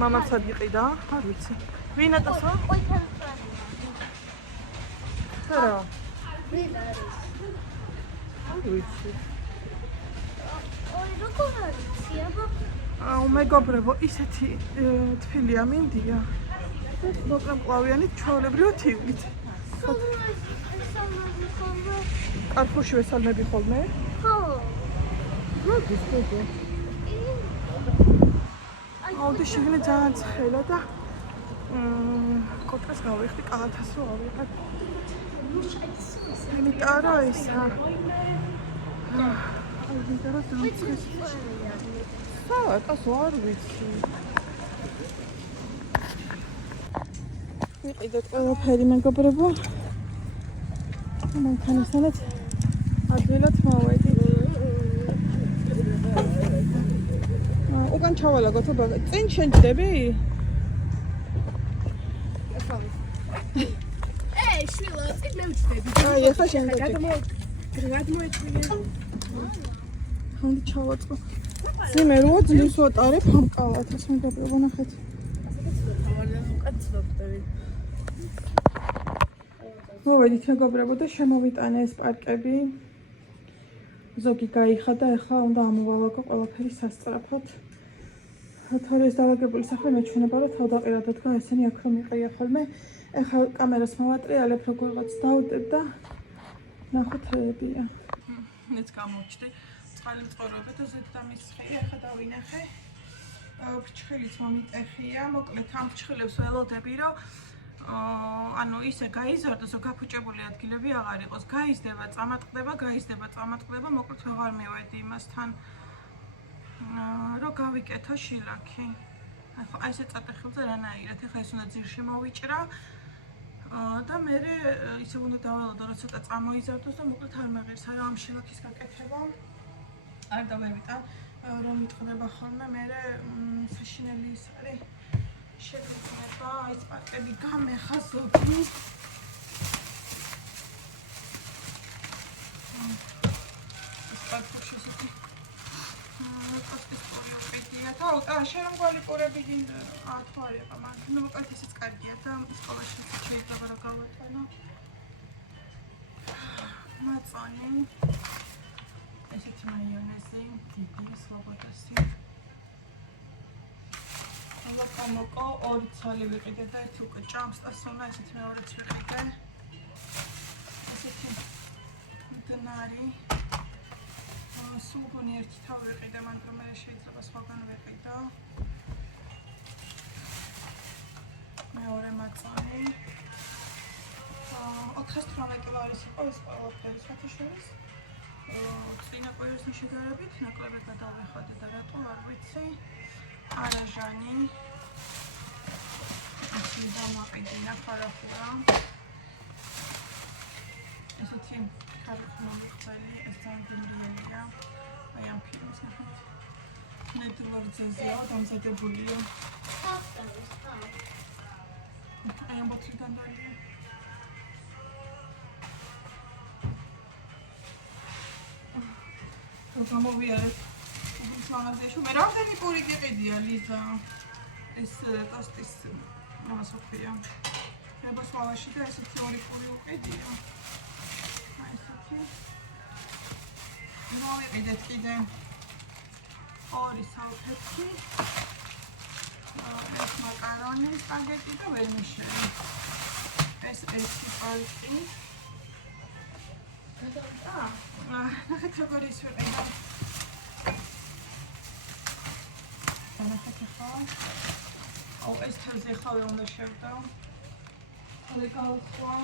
მამაც არ იყიდა, არ ვიცი. ვინატასო? რა? არ ვიცი. მეგობრებო, ისეთი თბილია მინდია. მოკლემკლავიანი ჩვეულებრივად თივლით. კარფურში ვესალმები ხოლმე? ხო. როდის გოგო? აუდი შიგნით ძალიან ცხელა და კოტრას გავიხდი კალათას რო ავიღებ. იმიტომ რომ ისა იმიტომ რომ დამწყეს. საათას არ ვიცი. ვიყიდეთ ყველაფერი მეგობრებო. მანქანასთანაც ადვილად მოვედი. უკან ჩავალაგოთ აბა. წინ შენჯდები? შვილო, წინ მე ვჩდები. აი, ახლა შენ გადმოეწვია. ხანდი ჩავაწყო. ძიმე რო ძლივს ვატარებ ამ კალათას მეგობრებო, ნახეთ. მოვედით მეგობრებო და შემოვიტანე ეს პარკები. ზოგი გაიხადა, ახლა უნდა ამოვალაგო ყველაფერი სასწრაფოდ. თორე ეს დალაგებული სახლი მეჩვენება რომ თავდაყირად დგა, ესენი აქ რომ იყია ხოლმე. ახლა კამერას მოვატრიალებ, როგორღაც დავდებ და ნახოთ რეებია. მეც გამოვჩდი. წყალი მწყობრები და ზედამის ცხელი ახლა დავინახე. ფრჩხილიც მომიტეხია, მოკლედ ამ ფრჩხილებს ველოდები რომ ანუ ისე გაიზარდოს, რომ გაფუჭებული ადგილები აღარ იყოს. გაიზრდება, წამატყდება, მოკლედ ვეღარ მივედი იმასთან რომ გავიკეთო შილაკი. აი ესე წატეხილზე რანაირად, ახლა ეს უნდა ძირში მოვიჭრა და მე ისე უნდა დაველოდო, რომ ცოტა წამოიზარდოს და მოკლედ არ მეღირს არა ამ შილაკის გაკეთება. არ დავევიტან რომ მიტყდება ხოლმე მე საშინელი ის არის შეგვიძლია ეს პარკები გამეხა ზოგი. ეს პარკში ისეთი პასტისტორია და შენ რომ გვალიკურები თუ არის აბა მაგრამ ნუ მოკლედ ისიც კარგია და სკოლაში შეიძლება რომ გავატანო. მაწონი ესეთი მაიონეზი, დიდი სლობოდასი. ლოკამოკო ორი ცალი ვიყიდე და ერთი უკვე ჭამს და სონა ესეთი მეორეც ვიყიდე. ესეთი მდნარი. სულგუნი ერთი თავი ვიყიდე, მაგრამ მე შეიძლება სხვაგან ვიყიდო. მეორე მაწონი. 418 კილო არის იყო ეს ყველაფერი საერთაშორის. წინა კვირასთან შედარებით ნაკლები გადავიხადე და რატო არ ვიცი. არაჟანი. ისე დამაყიდინა ფარაფურა. ესეთი ქარხმული ხელი, ეს ძალიან გემრიელია. აი ამ ფილმის ნახეთ. ნედლად ძეზია, დამზადებულია. აი ამ ბოთლიდან დარია. გამოვიარეთ უგის მაღაზიაში. მე რამდენი პური გიყიდია ლიზა? ეს ტოსტის მასოფია. მე ბოსვავაში და ესეთი ორი პური უყიდია. აი ესეთი. მოვიყიდეთ კიდე ორი სალფეტი. ეს მაკარონი, სპაგეტი და ვერმიშელი. ეს ერთი პალტი. ნახეთ როგორ ის ვიყიდა. ნახეთ ახლა. აუ ეს თევზი ხავე უნდა შევდო. ხალე გავხვა.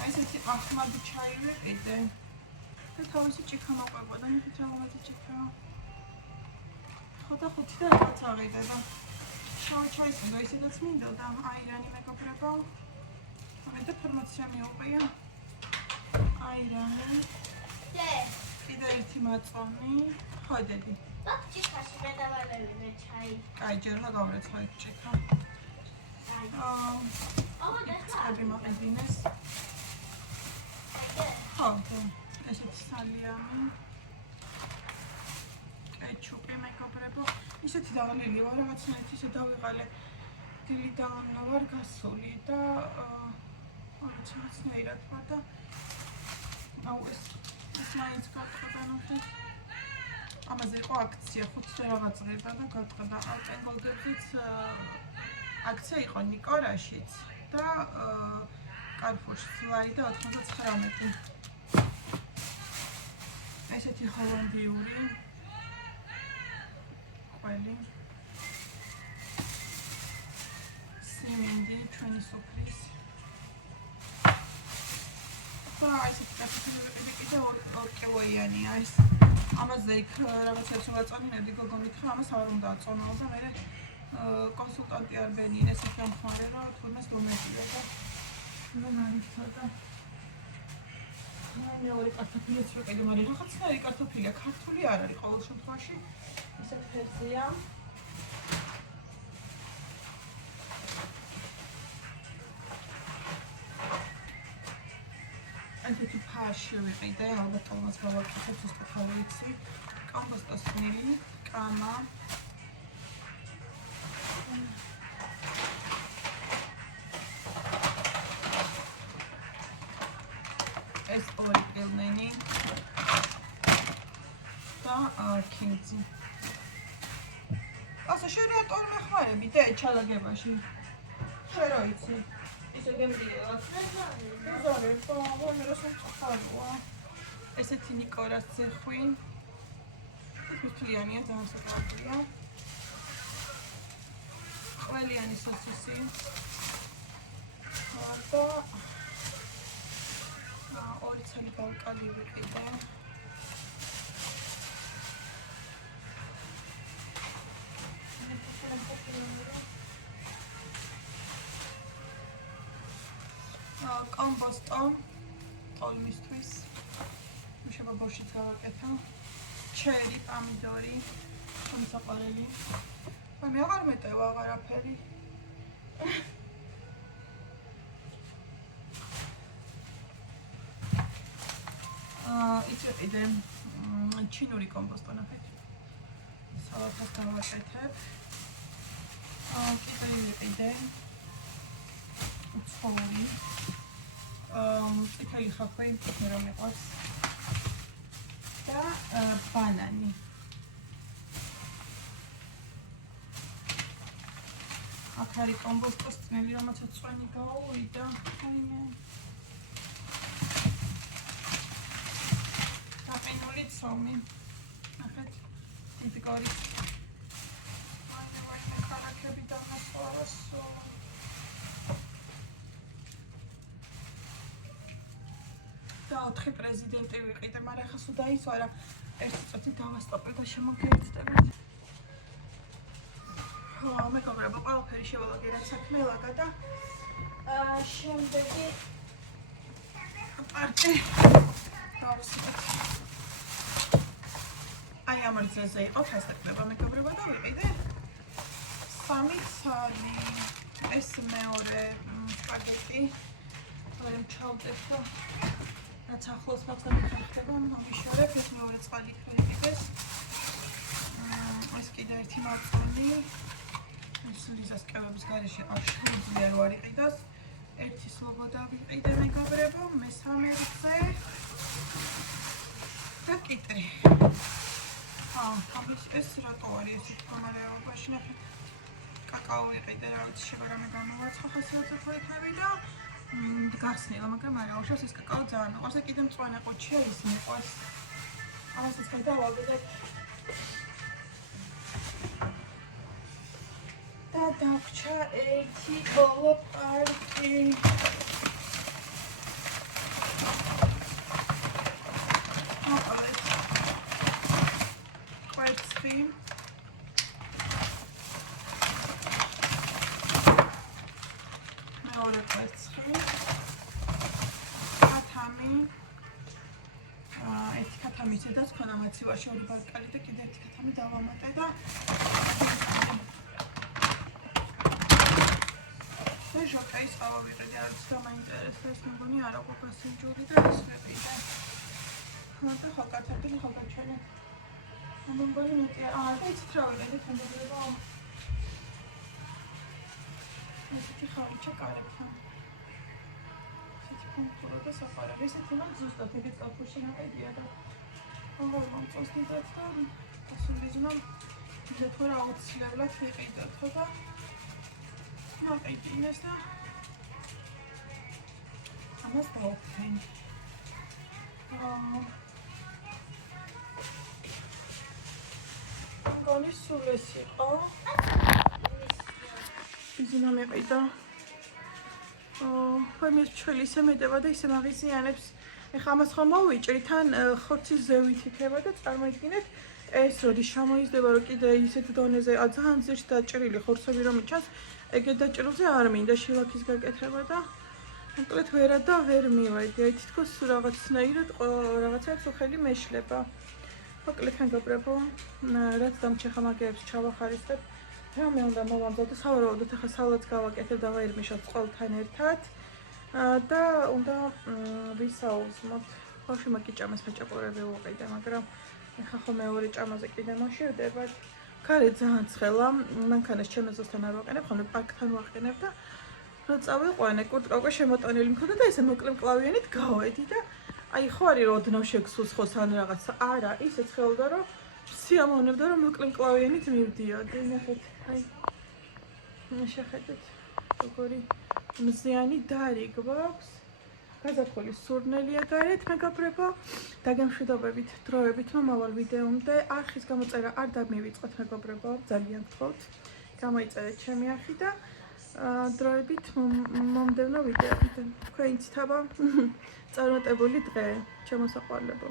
აი ესეთი ახმადი ჩაი ვიყიდე. და თავისი ჭიქა მოყვებოდა, ნახეთ რაღაცა ჭიქა. ხოდა 5-დან რაღაც ავიდა და ჩაის უნდა ისედაც მინდა და აირანი მეგობრებო. და ფორმაცია მიუყია. აირანი. კიდე ერთი მაწონი. ხოდები. ჭიქაში მე დავარევინე ჩაი. კაი, ჯერ რა გავრეცხავით ჭიქა. წყები მოყიდინეს. ხო, ესეთი სალიანი. ისეთი დაღლილი ვარ, რაღაცნაირად ისე დავიღალე დილიდან ვარ გასული და რაღაცნაირად ვარ და აუ ეს მაინც გატყდა ნახეთ. ამაზე იყო აქცია 5 რაღაც ღირდა და გატყდა. ალტენგოლდებზეც აქცია იყო ნიკორაშიც და კარფურში ლარი და 99. ესეთი ჰოლანდიური ყველი სიმინდი ჩვენი სოფლის და ესეთი კაფეები კიდე 2 კილოიანია ეს ამაზე იქ რაღაცებს ვაწონინებდი გოგო მითხრა ამას არ უნდა აწონაო და მე კონსულტანტი არ ბენინ ესეთი ამხმარე რა თუნდაც დომეტია და რომ არიცა და მეორე კარტოფილის ვიყიდე, მაგრამ რაღაცნაირი კარტოფილია, ქართული არ არის ყოველ შემთხვევაში. ესეთ ფერზეა. ესეთი ფარში ვიყიდე, ალბათ თომას გავაკეთებ ზუსტად არ ვიცი. კომპოსტოს ნილი, კამა. ეს ორი პილნენი და კინძი. ასე შენ რატომ მეხმარები და ჩალაგებაში? შენ რა იცი? ისე გემრიელა. ზოგადად, მე რასო წახალოა. ესეთი ნიკორას ცეხვი. ეს მთლიანია, ძალიან საკმარისია. ყველიანი სოსისი. და ორი ცალი ბალკალი ვიყიდე. კომპოსტო ტოლმისთვის. მუშაობა ბოშიც გავაკეთა. ჩერი, პამიდორი, სამსაყვარელი. მე აღარ მეტევა აღარაფერი. იცი ჩინური კომპოსტო ნახეთ. სალათას გავაკეთებ. კიდე ვიყიდე. უცხოური. წითელი ხახვი მე რომ მიყვარს. და ბანანი. აქ არის კომპოსტოს წნელი, რომელსაც წვენი გაუვიდა. აიმე. სომი ნახეთ დიდი გორი მე ქალაქები დამასვარასო და 4 პრეზიდენტი ვიყიდე, მაგრამ ახლა სულ დაიცვარა ერთი წუთი დავასტოპე და შემოგეერთდებით. მეგობრებო, ყველაფერი შევალაგე რაც საქმე ლაგა და შემდეგი პარტი დავსვით. აი ამ რიცხვზე იყო ფასტაკება მეგობრებო და ვიყიდე 3 ცალი ეს მეორე სპაგეტი ვარ ჩავდებ და რაც ახლოს მაქვს და მიხდება მომიშორებ ეს მეორე წყალი ვიყიდეს ეს კიდე ერთი მაწვენი ეს ლიზას კევების გარეშე არ შეიძლება რო არ იყიდას ერთი სლობოდა ვიყიდე მეგობრებო მესამე რიცხვზე და კიტრი ეს რატო არის ეს თამარეობაში ნახეთ კაკაო ვიყიდე რა ვიცი შეგარამე გამოვაცხო ხასიათზე ხოიქები და გახსნილა მაგრამ არა უშავს ეს კაკაო ძალიან მეყვარს და კიდე მწვანე ყოჩია ის მეყვარს ამასაც გადავაგდებ და დაგვრჩა ერთი ბოლო პარტი მეორე კვერცხი კათამი ერთი კათამი ზედაც ქონა მაცივარში ორი ბალკალი და კიდე ერთი კათამი დავამატე და ჟოკაის ყავა ვიყიდე არც და მაინტერესებს მეგონი არა ყოფასინჯური და ეს ვიყიდე და ხო კარტოფილი ხო გაჩვენე მოგონი მეტია. და იცით რა ვიყიდით მეგობრებო? ესეთი ხარი ჩაკარებთან. ესეთი კონტურა და საფარები. ესეთი მან ზუსტად ეგეთ კაფეში ნაყიდია და აღარ მომწონს დიდად და ასული ზნამ და თუ რა აუცილებლად ვიყიდოთ, ხო და ნაყიდინეს და ამას დავფრენ. მგონი სულ ეს იყო. იზინა მეყიდა. ფორმის ჩელი ისე მეტება და ისე მაღიზიანებს. ეხლა ამას ხომ მოვიჭრით, ან ხორცის ზევით იქნება და წარმოიდგინეთ, ეს როდის ჩამოიზრდება, რომ კიდე ისეთ დონეზე ძალიან ძირს დაჭრილი ხორცები რომ იჩანს, ეგეთ დაჭრულზე არ მინდა შილაქის გაკეთება და მოკლედ ვერა და ვერ მივედი. აი თითქოს რაღაცნაირად რაღაცებს უხელი მეშლება. მოკლედ მეგობრებო, რაც დამჩეხა მაგებს ჩავახარისებ. რამე უნდა მოვამზადო, სავარაუდოდ ახლა სალატს გავაკეთებ და ვაერმიშავ ყველთან ერთად. და უნდა ვისაუზმოთ. ბავშვი მაკიჭამას მეჭაპორები უყიდე, მაგრამ ეხლა ხო მეორე ჭამაზე კიდე მოშევდებათ. ქარი ძალიან ცხელა, მანქანას ჩემეზოსთან არ ვაყენებ, ხოლმე პარკთან ვაყენებ და რო წავიყვანე, კურტკა უკვე შემოტანილი მქონდა და ესე მოკლე მკლავიანით გავედი და აი ხო არის რომ ოდნავ შეგსულს ხოს ან რაღაცა. არა, ისე ცხელდა რომ სიამოვნებდა რომ მოკლე მკლავიანით მივდიოდი. ნახეთ, აი. შეხედეთ, როგორი მზიანი დარი გვაქვს. გაზაფხულის სურნელია გარეთ, მეგობრებო. დაგემშვიდობებით დროებით მომავალ ვიდეომდე. არხის გამოწერა არ დამივიწყოთ, მეგობრებო, ძალიან გთხოვთ. გამოიწერეთ ჩემი არხი და დროებით მომდევნო ვიდეომდე. თქვენიც თაბა წარმატებული დღე, ჩემო საყვარლებო.